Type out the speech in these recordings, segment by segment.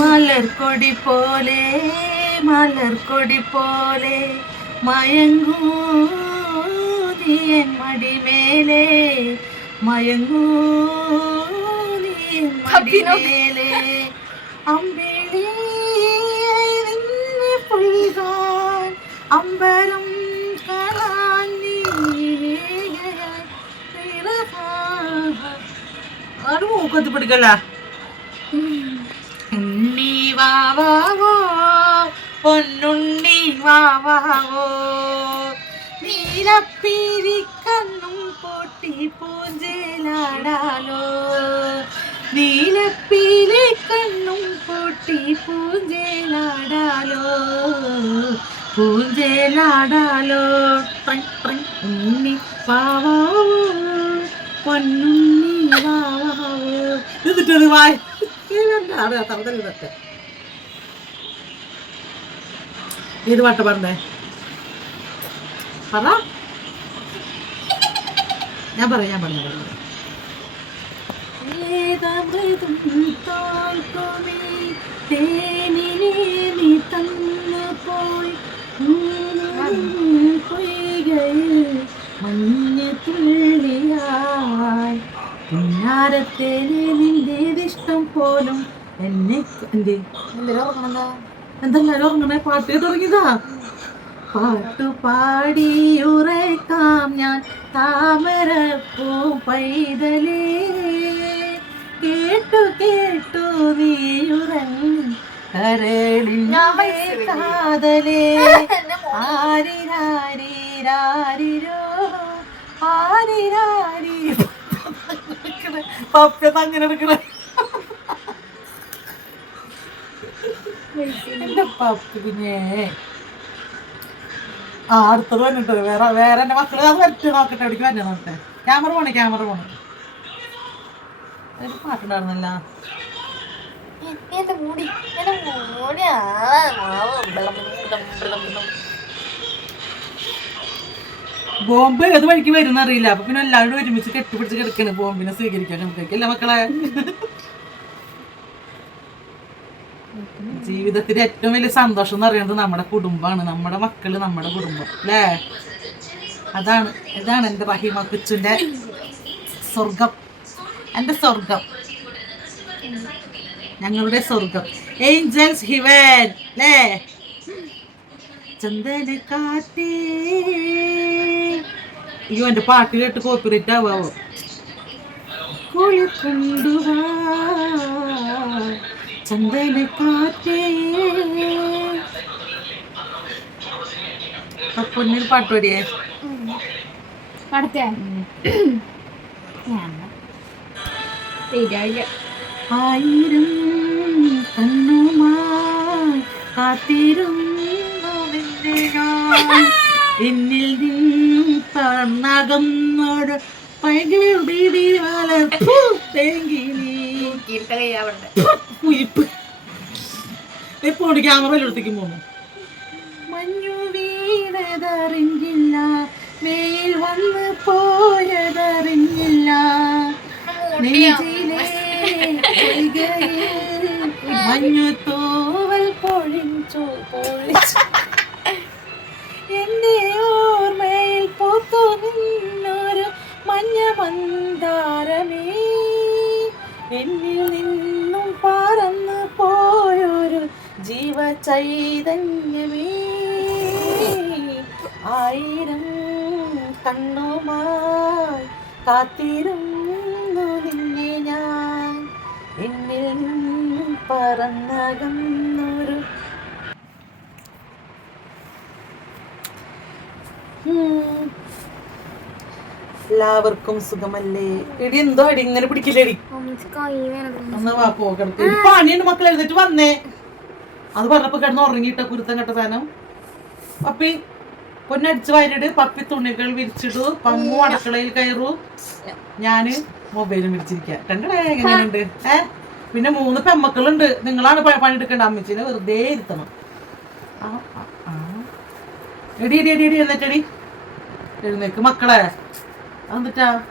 മലർക്കൊടി പോലെ മലർക്കൊടി പോലെ മയങ്ങൂ നീയൻ മടിമേലെ മയങ്ങൂ നീയൻ മടിമേലെ. അമ്പിളി പുൽകാൻ അമ്പരം കാണാൻ മൂക്കത്ത് പിടിക്കല്ല വാവാവോ? പൊന്നുണ്ണി വാവാവോ? നീലപ്പീരി കണ്ണും പൊട്ടി പൂഞ്ചേലാടാലോ? നീലപ്പീരി കണ്ണും പൊട്ടി പൂഞ്ചേലാടാലോ? പൂഞ്ചേലാടാലോ? ഉണ്ണി വാവാവോ? പൊന്നുണ്ണി വാവാവോ? എന്നിട്ടത് വായ. ഇതൊക്കെ ഏത് പാട്ട് പറഞ്ഞേ പറ. ഞാൻ പറയാം ഞാൻ പറഞ്ഞു പറഞ്ഞു ഏതമൃതും തോൽക്കുമീ? തേനിനെ നീ തന്നു പോയി. പൊയ്കയിൽ മഞ്ഞ തുള്ളിയായി. പിന്നാരത്തേനെ നിന്റേതിഷ്ടം പോലും എന്നെ എന്തേ? എന്തെല്ലാരും അങ്ങനെ പാട്ട് തുടങ്ങിയതാ പാട്ടു പാടി ഉറക്കാം ഞാൻ താമരപ്പൂ പൈതലേ കേട്ടു കേട്ടു നീ കരളിൽ കാതലേ ആരിരാരിരാരിരോ ആരിരാരി പപ്പ അങ്ങനെ എടുക്കണേ എന്റെ പപ്പ കുഞ്ഞേ ആ അടുത്തത് വന്നിട്ടത് വേറെ വേറെ എന്റെ മക്കൾ അത് വരച്ച് നോക്കട്ടെ എവിടേക്ക് വരണം നോക്കട്ടെ. ക്യാമറ പോണേ ക്യാമറ പോണേ. ഒരു പാട്ടുണ്ടായിരുന്നല്ല. ബോംബ് ഏത് വഴിക്ക് വരുന്ന അറിയില്ല അപ്പൊ പിന്നെ എല്ലാവരും ഒരുമിച്ച് കെട്ടിപ്പിടിച്ച് കിടക്കണ് ബോംബിനെ സ്വീകരിക്കാൻ. നമുക്ക് അല്ല മക്കളെ. ജീവിതത്തിന്റെ ഏറ്റവും വലിയ സന്തോഷം എന്ന് പറയുന്നത് നമ്മുടെ കുടുംബമാണ്. നമ്മുടെ മക്കൾ നമ്മുടെ കുടുംബം അല്ലേ? അതാണ് ഇതാണ് എന്റെ റഹീമ കൊച്ചുന്റെ സ്വർഗം എന്റെ സ്വർഗം ഞങ്ങളുടെ സ്വർഗം ഏഞ്ചൽസ് ഹിവൻ അല്ലേ? ചന്ദന കാറ്റേ. അയ്യോ എന്റെ പാട്ട് കേട്ട് കോപ്പിറേറ്റ് ആവാവോ? ചന്ദന കാറ്റേ. പൊന്നിൽ പാട്ട് പാടിയേ? ആയിരം കണ്ണുമായി കാത്തിരുന്നു നിന്നെ ഞാൻ. എപ്പോഴും ക്യാമറ എടുത്തേക്ക് പോന്നു. മഞ്ഞു വീണതറിഞ്ഞില്ല മേയിൽ വന്ന് പോയതറിഞ്ഞില്ല. നെഞ്ചിലെ മഞ്ഞു തൂവൽ ജീവചൈതന്യമേ ആയിരം കണ്ണുമായി കാത്തിരുന്നു നിന്നെ ഞാൻ. എന്നിൽ നിന്നും പറന്നകന്നൊരു എല്ലാവർക്കും സുഖമല്ലേ? എടി എന്തോ അടി ഇങ്ങനെ പിടിക്കില്ലേടി? പണിയുണ്ട് മക്കൾ എഴുന്നേറ്റ് വന്നേ. അത് പറഞ്ഞപ്പോൾ കിടന്ന് ഉറങ്ങിയിട്ട കുരുത്തം കെട്ട സാധനം. പപ്പി പൊന്നടിച്ച് വാരിട്. പപ്പി തുണികൾ വിരിച്ചിടു. പങ്ങു അടുക്കളയിൽ കയറു. ഞാൻ മൊബൈലും വിരിച്ചിരിക്കാം. രണ്ടടേ എങ്ങനെയുണ്ട്? ഏ? പിന്നെ മൂന്ന് പെമ്മക്കളുണ്ട്. നിങ്ങളാണ് പണിയെടുക്കേണ്ട അമ്മച്ചിനെ വെറുതെ ഇരുത്തണം. എടി എടി എടി എടി എഴുന്നേറ്റടി. എഴുന്നേക്ക് മക്കളെ. എന്നിട്ടാ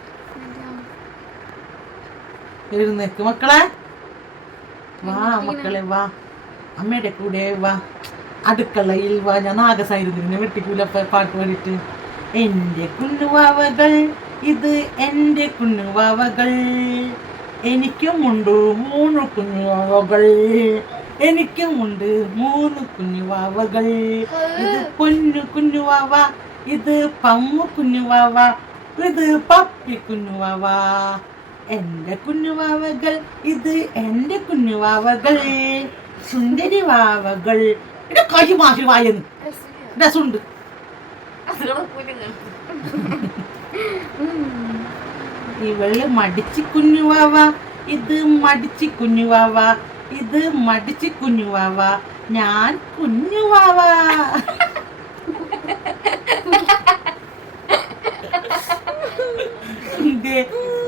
എഴുന്നേക്ക് മക്കളെ. വാ മക്കളെ വാ. അമ്മയുടെ കൂടെ വാ. അടുക്കളയിൽ വാ. ഞാൻ നാഗസായിരുന്നിനെ വെട്ടിക്കൂല പാട്ട് പാടിയിട്ട്. എന്റെ കുന്നുവാവകൾ ഇത് എന്റെ കുഞ്ഞുവാവകൾ എനിക്കുമുണ്ട് മൂന്ന് കുഞ്ഞുവാവകൾ എനിക്കുമുണ്ട് മൂന്ന് കുഞ്ഞുവാവകൾ ഇത് പൊന്നു കുഞ്ഞുവാവ ഇത് പമ്മു കുഞ്ഞുവാവ ഇത് പപ്പി കുഞ്ഞുവാവ എന്റെ കുഞ്ഞുവാവകൾ ഇത് എന്റെ കുഞ്ഞുവാവകൾ സുന്ദരി വാവകൾ. കൈ മാഷി വായെന്ന്. രസമുണ്ട്. ഇവൾ മടിച്ചി കുഞ്ഞുവാവ ഇത് മടിച്ചി കുഞ്ഞുവാവ ഇത് മടിച്ചി കുഞ്ഞുവാവ ഞാൻ കുഞ്ഞുവാവ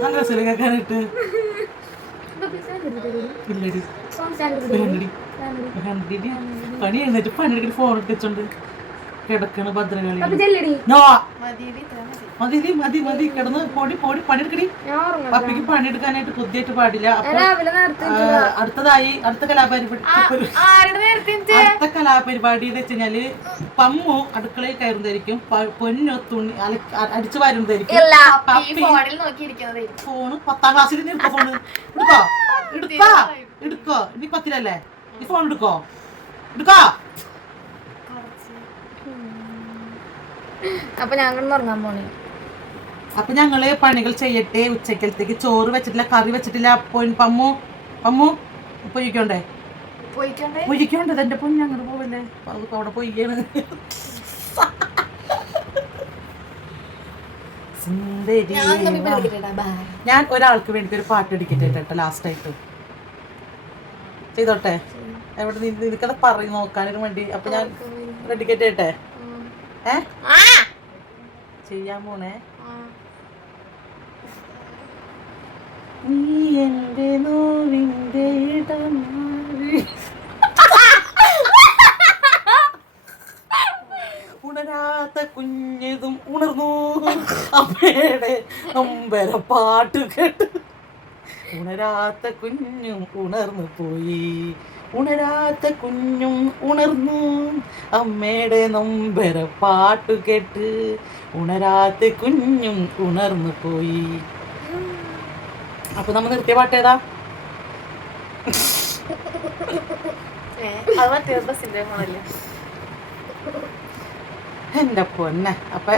നല്ല രസമില്ല കേൾക്കാനായിട്ട്? ഇല്ലടി. പണി എഴുന്നേറ്റ് പണിയെടുക്കൽ ഫോൺ എടുത്തോണ്ട് കിടക്കണ ഭദ്രകാളി. നോ. മതി മതി. മതി കിടന്ന് പോടി പോടി പണിയെടുക്കടി പപ്പിക്ക് പണിയെടുക്കാനായിട്ട് ബുദ്ധിയായിട്ട് പാടില്ല. അപ്പൊ ആ, അടുത്തതായി അടുത്ത കലാപരിപാടി അടുത്ത കലാപരിപാടിയുടെ വെച്ചാൽ പമ്മു അടുക്കളയിൽ കയറുന്നതായിരിക്കും. പൊന്നോ തുണി അടിച്ചു വരുന്നതായിരിക്കും. പപ്പി ഫോണ് പത്താം ക്ലാസ്സിൽ നിന്ന് എടുത്തോ? ഫോണ് എടുക്കോ എടുക്കോ എടുക്കോ. നീ പത്തിലല്ലേ? നീ ഫോൺ എടുക്കോ? എടുക്കോ? അപ്പൊ ഞങ്ങൾ ഉറങ്ങാൻ പോണേ. അപ്പൊ ഞങ്ങൾ പണികൾ ചെയ്യട്ടെ ഉച്ചക്കലത്തേക്ക് ചോറ് വെച്ചിട്ടില്ല കറി വെച്ചിട്ടില്ല. പമ്മു പമ്മു പൊയ്ക്കോണ്ടേ? പൊയ്ക്കോണ്ടത് പൊയ്ക്കോണ്ടേ? എന്റെ പൊന്നു ഞങ്ങൾ പോവല്ലേ? അവിടെ പൊയ്യാണ് സുന്ദരി. ഞാൻ ഒരാൾക്ക് വേണ്ടി ഒരു പാട്ട് അടിക്കട്ടെ കേട്ടോ ലാസ്റ്റ് ആയിട്ട്. ചെയ്തോട്ടെ? എവിടെ നിനക്കത് പറയും നോക്കാനൊരു വേണ്ടി അപ്പൊ ഞാൻ റെഡി കെട്ടിട്ടെ ചെയ്യാൻ പോണേ? നീ എന്റെ നോവിന്റെ ഉണരാത്ത കുഞ്ഞതും ഉണർന്നു. അമ്മയുടെ അമ്പര പാട്ട് കേട്ട് ഉണരാത്ത കുഞ്ഞും ഉണർന്നു പോയി. ഉണരാത്ത കുഞ്ഞും ഉണർന്നു. അമ്മയുടെ നൊമ്പര പാട്ടു കേട്ട് ഉണരാത്ത കുഞ്ഞും ഉണർന്നു പോയി. അപ്പൊ നമ്മൾ നിർത്തിയ പാട്ട് ഏതാ? എന്റെ പൊന്നെ. അപ്പൊ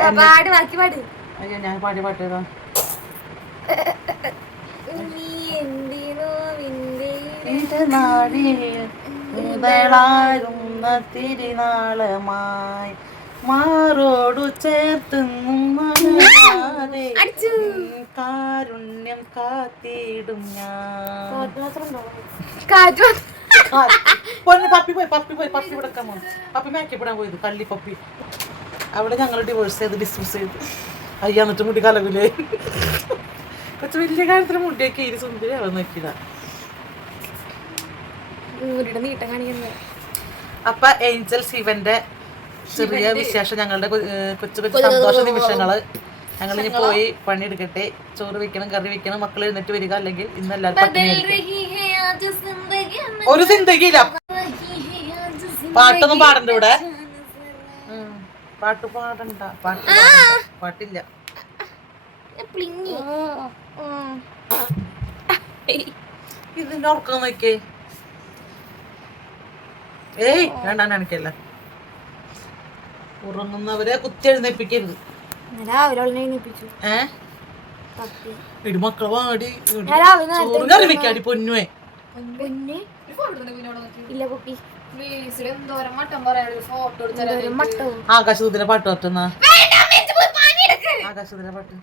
ഞാൻ പാടി പാട്ട് ഏതാ? ഇടനാഴിയിൽ മുതലാരുന്ന തിരുനാളമായി മാറോടു ചേർത്ത് കാരുണ്യം കാത്തിടും ഞാൻ. പൊന്നു പപ്പി പോയി പപ്പി പോയി പപ്പി ഇവിടെ പോകുന്നു പപ്പി മേക്കപ്പെടാൻ പോയത് കള്ളി പപ്പി. അവിടെ ഞങ്ങൾ ഡിവോഴ്സ് ചെയ്ത് ബിസിനസ് ചെയ്ത്. അയ്യാന്നിട്ട് മുടി കലവില്ലേ? കൊച്ചു വലിയ കാര്യത്തിന് മുടിയൊക്കെ ഇരി സുന്ദരിയാവാൻ നോക്കിയതാ. നീട്ടം കാണിക്കുന്നത് അപ്പൊ ഏഞ്ചൽ ശിവന്റെ ചെറിയ വിശേഷം ഞങ്ങളുടെ കൊച്ചു കൊച്ചു സന്തോഷ നിമിഷങ്ങൾ. ഞങ്ങൾ ഇനി പോയി പണിയെടുക്കട്ടെ. ചോറ് വെക്കണം കറി വെക്കണം മക്കൾ എഴുന്നേറ്റ് വരിക അല്ലെങ്കിൽ ഒരു ചിന്തയില്ല പാട്ടൊന്നും പാടണ്ട ഇവിടെ. പാട്ട് പാടണ്ട. പാട്ട്. പാട്ടില്ല. ഇതിന്റെ ഉറക്കം നോക്കിയേ. ഏയ് വേണ്ട എനിക്കല്ല ഉറങ്ങുന്നവരെ കുത്തി എഴുന്നേപ്പിക്കരുത് രാവിലെ അവളെ എണീപ്പിച്ചു ഏ? പപ്പി. ഇടി മക്കളെ വാടി ചോറിനറിവിക്കാടി പൊന്നുവേ. ആകാശദൂതിന്റെ പാട്ട് പറ്റുന്ന ആകാശദൂതിന്റെ പാട്ട്.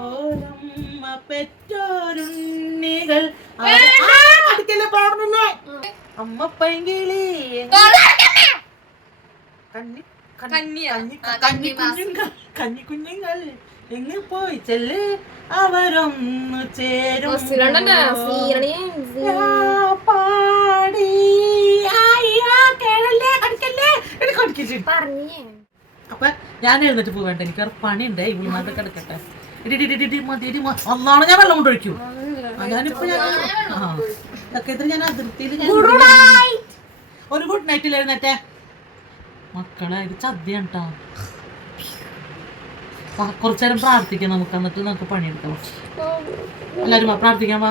ഓരമ്മ പെറ്റോരുണ്ണികൾ. അമ്മ പൈങ്കിളി. കന്നി കന്നി കന്നി കുഞ്ഞുങ്ങൾ. കന്നി കുഞ്ഞുങ്ങൾ. എങ്ങ് പോയി ചെല്ല്. അവരൊന്നു ചേരും. പാടി. അപ്പൊ ഞാൻ എഴുന്നിട്ട് പോവേണ്ട. എനിക്ക് വേറെ പണിയുണ്ട്. മാത്രം കിടക്കട്ടെ. ഇടി ഇടി ഇടി ഇടി മതി അന്നാണ് ഞാൻ വെള്ളം കൊണ്ടൊഴിക്കും. ഞാനിപ്പോ ഞാൻ ആ. സത്യത്തിൽ ഞാൻ അതിർത്തിയിൽ ഞാൻ ഒരു ഗുഡ് നൈറ്റിൽ എഴുന്നേറ്റേ മക്കളെ ഇത് ചദ്യാണ് കേട്ടോ കുറച്ചേരം പ്രാർത്ഥിക്കാം നമുക്ക് എന്നിട്ട് നമുക്ക് പണിയെടുക്കാം. എല്ലാരും വാ പ്രാർത്ഥിക്കാൻ വാ.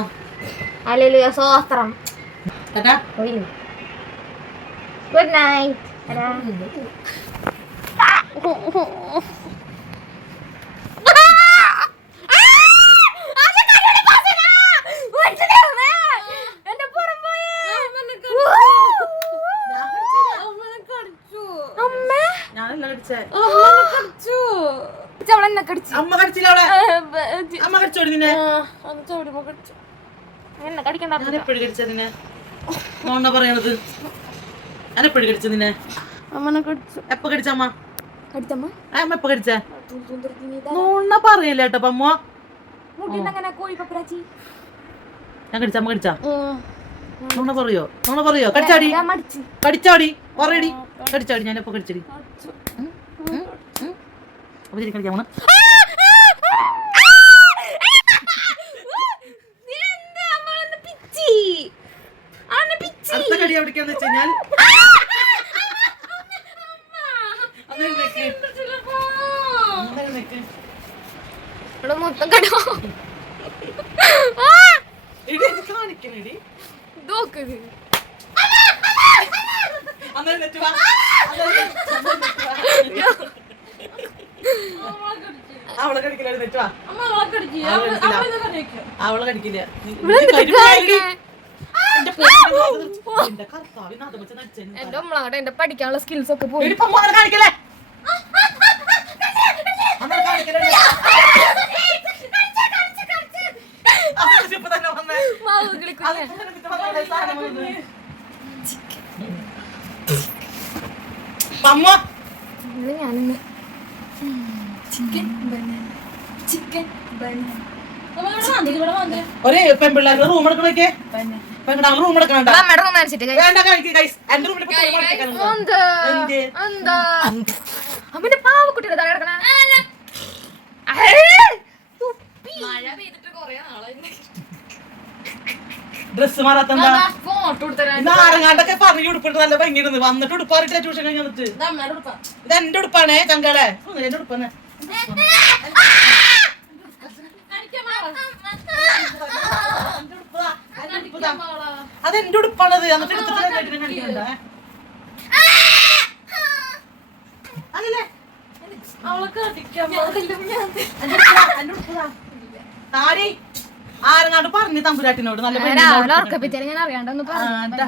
സ്വസ്ത്രം. ഗുഡ് നൈറ്റ് ഞാനല്ല കടിച്ചേ അവളെന്നെ കടിച്ചു അമ്മ കടിച്ചില്ല അവളെ അമ്മ കടിച്ചോടി നിന്നെ എന്നെ കടിക്കണ്ട ഞാൻ എപ്പോഴും കടിച്ചത് നിന്നെ? പറയണത്. എപ്പോഴും അമ്മനെ കടിച്ചു. എപ്പ കടിച്ച അമ്മ? കടിച്ചമ്മ? ആ, അമ്മ എപ്പ കടിച്ചേ? നോണ്ട പറയില്ല കേട്ടോ അമ്മ. മുട്ടിന്നങ്ങനെ കോഴി പപ്പരാച്ചി? ഞാൻ കടിച്ച അമ്മ കടിച്ചാ? നോണ പറയോ? നോണ പറയോ? കടിച്ചാടി? കടിച്ചാടി? പറയടി. കടിച്ചാടി ഞാൻ എപ്പോ കടിച്ചടി? അപ്പൊ ശരി കടി എവിടേക്കാന്ന് വെച്ച് കഴിഞ്ഞാൽ. ഇവിടെ മൊത്തം കടോ. കാണിക്കണെടി. അവളെ കടിക്കില്ല അവളെ കടിക്കില്ല. എന്റെ പൊന്നേ, എന്റെ പഠിക്കാനുള്ള സ്കിൽസ് ഒക്കെ പോയി. ഞാനിന്ന് ചിക്കൻ ബനാന ചിക്കൻ ബനാന ഒരേ പെൺപിള്ളേരുടെ റൂം എടുക്കണൊക്കെ അമ്മന്റെ പാവക്കുട്ടിയുടെ തല കിടക്കണ. മഴ പെയ്തിട്ട് കൊറേ നാളായി ഡ്രസ് മാറാത്തണ്ടാ ആറങ്ങാണ്ടൊക്കെ പറഞ്ഞു ഉടുപ്പിട്ട് നല്ല ഭംഗിയിരുന്നു വന്നിട്ട് ഉടുപ്പാറിട്ട് ട്യൂഷൻ കഴിഞ്ഞിട്ട് ഇത് എന്റെ ഉടുപ്പാണേ ചങ്കളെ. എന്റെ ഉടുപ്പാണ് എന്റെ ഉടുപ്പാ, എന്റെ ഉടുപ്പതാ. അതെന്റെ ഉടുപ്പാണത്. എന്നിട്ട് എടുത്തിട്ട് അതല്ലേ എന്റെ ഉടുപ്പതാ. താടി ആരങ്ങാണ്ട് പറഞ്ഞു തമ്പുരാട്ടിനോട്. നല്ല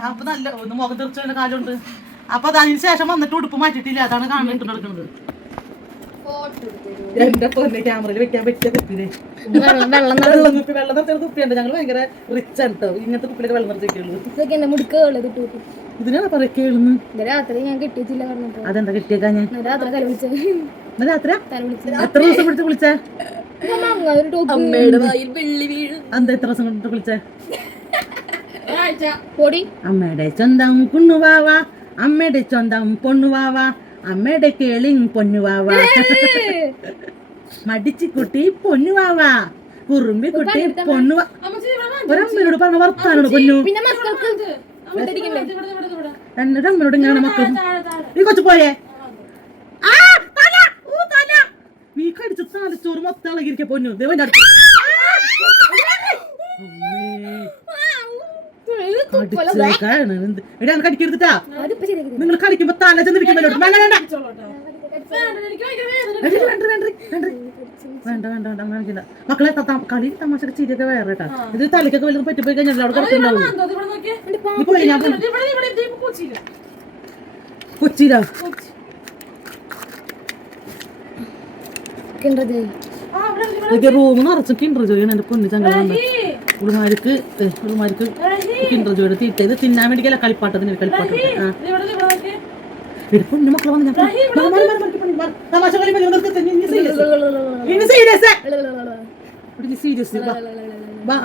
അപ്പൊ നല്ല മുഖം തീർച്ചയായിട്ടും കാലുണ്ട്. അപ്പൊ അത് അതിന് ശേഷം വന്നിട്ട് ഉടുപ്പ് മാറ്റിട്ടില്ല അതാണ് കാണുന്നത്. നടക്കുന്നത് എന്റെ പൊന്നെ ക്യാമറയിൽ വെക്കാൻ പറ്റിയ കുപ്പിനെ വെള്ളം വെള്ളം കുപ്പി വെള്ളം നിറച്ച കുപ്പിയുണ്ട്. ഞങ്ങൾ ഭയങ്കര റിച്ച് ആണ് കേട്ടോ ഇങ്ങനത്തെ കുപ്പിയിലൊക്കെ വെള്ളം നിറച്ചൊക്കെയുള്ളൂ ഇതൊക്കെ മുടുക്കുള്ളത് കിട്ടു. ഇതിനാണ് പറയാ കേളുന്നു? ഇത് രാത്രി ഞാൻ കിട്ടിയിട്ടില്ല പറഞ്ഞപ്പോ. അതെന്താ കിട്ടിയേക്കാ ഞാൻ? ഞാൻ രാത്രി വിളിച്ചത് രാത്രി? എത്ര ദിവസം പിടിച്ച് വിളിച്ചേ? എന്താ എത്ര ദിവസം കൊണ്ട് വിളിച്ചേ? പൊടി. അമ്മയുടെ സ്വന്തം കുണ്ണുവാവ അമ്മയുടെ സ്വന്തം പൊണ്ണുവാവ അമ്മയുടെ കേളിങ് പൊന്നുവാവ മടിച്ചിക്കുട്ടി പൊന്നുവാവ കുറുമ്പി കുട്ടി പൊന്നുവ ഒരമ്മയോട് പറഞ്ഞ വർത്താനോട് പൊന്നു? എന്നിട്ട് അമ്മയോട് ഇങ്ങനെ മക്കൾ ഈ കൊച്ചു പോയേ. ആ, തല, ഊ, തല. നീ കടിച്ച തലച്ചോറ് മൊത്തം ഇളകിയിരിക്കെ പൊന്നു. ദേവന്റെ അടുത്ത്? എടി നിങ്ങൾ കളിക്കുമ്പോ തല ചെന്നിരിക്കുമ്പോ വേണ്ട വേണ്ട. വേണ്ട, വേണ്ട, വേണ്ട. വേണ്ട വേണ്ട. വേണ്ട അങ്ങനെ കളിക്കണ്ട. മക്കളെ കളി തമാശ ചിരിയൊക്കെ വേറെ കേട്ടാ. ഇത് തലക്കൊക്കെ വല്ലതും പറ്റിപ്പോയി കഴിഞ്ഞാൽ അവിടെ കിടക്കുന്നുണ്ടാവും പോയി കൊച്ചിയിലാ. എനിക്ക് റൂം നിറച്ച് കിണ്ടർ ജോയാണ് എന്റെ പൊന്നു ചങ്കള ഉളുമാർക്ക് ഉളുമാർക്ക് കിണ്ടർ ജോയുടെ തീറ്റ ഇത് തിന്നാൻ വേണ്ടിക്കല്ല കളിപ്പാട്ടത്തിന് കളിപ്പാട്ടം ആ ഇത് പൊന്നു മക്കളെ വന്ന് ഞാൻ. തമാശ കളി. ഇവിടെ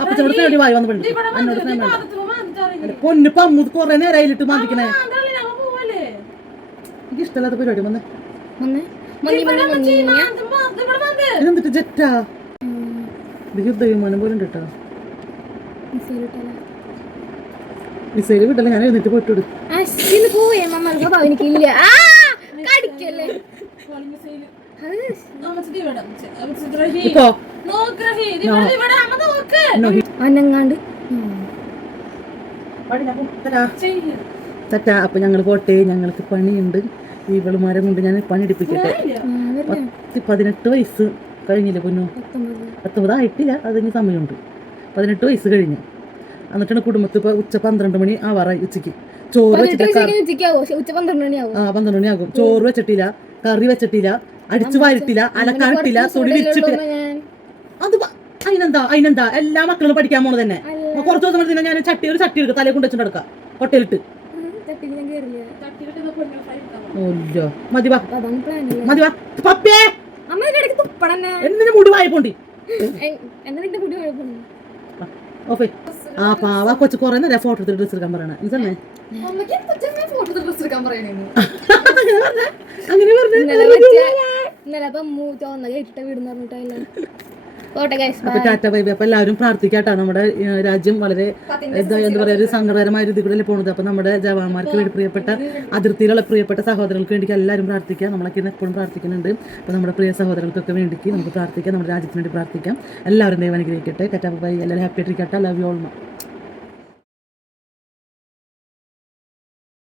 അപ്പച്ചനോട് വായി വന്ന് പെണ്ണു എന്നോട് പൊന്നു കൊറേ നേരം അതിലിട്ട് മാറ്റിക്കണേ എനിക്ക് ഇഷ്ടമല്ലാത്ത പരിപാടി വന്ന് ഒന്ന് ഇതെന്തിട്ട് ജെറ്റാ? യുദ്ധ വിമാനം പോലെ ഉണ്ട് കേട്ടോ മിസൈൽ വിട്ടല്ല ഞാൻ കടിക്കല്ലേ? ഇപ്പോ? അനങ്ങാണ്ട് തറ്റാ. അപ്പൊ ഞങ്ങൾ പോട്ടെ. ഞങ്ങൾക്ക് പണിയുണ്ട്. ഇവളുമാരെ കൊണ്ട് ഞാൻ പണി എടുപ്പിക്കട്ടെ പത്ത് പതിനെട്ട് വയസ്സ് കഴിഞ്ഞില്ലേ കുഞ്ഞു? പത്തൊമ്പതായിട്ടില്ല അതിന് സമയമുണ്ട്. പതിനെട്ട് വയസ്സ് കഴിഞ്ഞു. എന്നിട്ടാണ് കുടുംബത്തിൽ ഇപ്പൊ ഉച്ച പന്ത്രണ്ട് മണി ആവാറായി ഉച്ചയ്ക്ക് ചോറ് വെച്ചിട്ട് ആ പന്ത്രണ്ട് മണിയാകും ചോറ് വെച്ചിട്ടില്ല കറി വെച്ചിട്ടില്ല അടിച്ചു വാരിട്ടില്ല അലക്കാനിട്ടില്ല തുണി വിരിച്ചിട്ടില്ല അത് അതിനെന്താ അതിനെന്താ? എല്ലാ മക്കളും പഠിക്കാൻ പോണത് തന്നെ. കുറച്ച് ദിവസം കഴിഞ്ഞാൽ ഞാൻ ചട്ടി ഒരു ചട്ടി എടുക്കുക തലേ കൊണ്ട് വെച്ചിട്ട് നടക്കാം. കൊട്ടയിലിട്ട്. മതിവാ ഞാൻ കേറില്ല. ഓല്ലോ. മതി വാ. അപ്പൊ അതാണ് മതി വാ. പപ്പേ! എന്തിനു മുടി വായ്പോണ്ടി ഓഫേ. ആ പാവ കൊച്ചു കുറെ നേരം ഫോട്ടോ എടുത്ത് ഡ്രസ് എടുക്കാൻ പറയണ. ഇതന്നെ അങ്ങനെ പറഞ്ഞ. ഇന്നലെ കേട്ടിട്ട് വീടുന്ന് പറഞ്ഞിട്ടല്ല അപ്പൊ ടാറ്റ ബൈ ബൈ അപ്പൊ എല്ലാവരും പ്രാർത്ഥിക്കാട്ടോ. നമ്മുടെ രാജ്യം വളരെ എന്താ എന്താ പറയാ ഒരു സങ്കടകരമായ ഒരു കൂടെ പോകുന്നത് അപ്പൊ നമ്മുടെ ജവാന്മാർക്ക് വേണ്ടി പ്രിയപ്പെട്ട അതിർത്തിയിലുള്ള പ്രിയപ്പെട്ട സഹോദരങ്ങൾക്ക് വേണ്ടി എല്ലാവരും പ്രാർത്ഥിക്കുക. നമ്മളൊക്കെ ഇന്ന് എപ്പോഴും പ്രാർത്ഥിക്കുന്നുണ്ട്. അപ്പൊ നമ്മുടെ പ്രിയ സഹോദരങ്ങൾക്കൊക്കെ വേണ്ടിക്ക് നമുക്ക് പ്രാർത്ഥിക്കാം. നമ്മുടെ രാജ്യത്തിന് വേണ്ടി പ്രാർത്ഥിക്കാം. എല്ലാവരും ദൈവം അനുഗ്രഹിക്കട്ടെ. കറ്റാ ബൈ എല്ലാവരും ഹാപ്പി ആയിട്ടിരിക്കട്ടെ. Love you all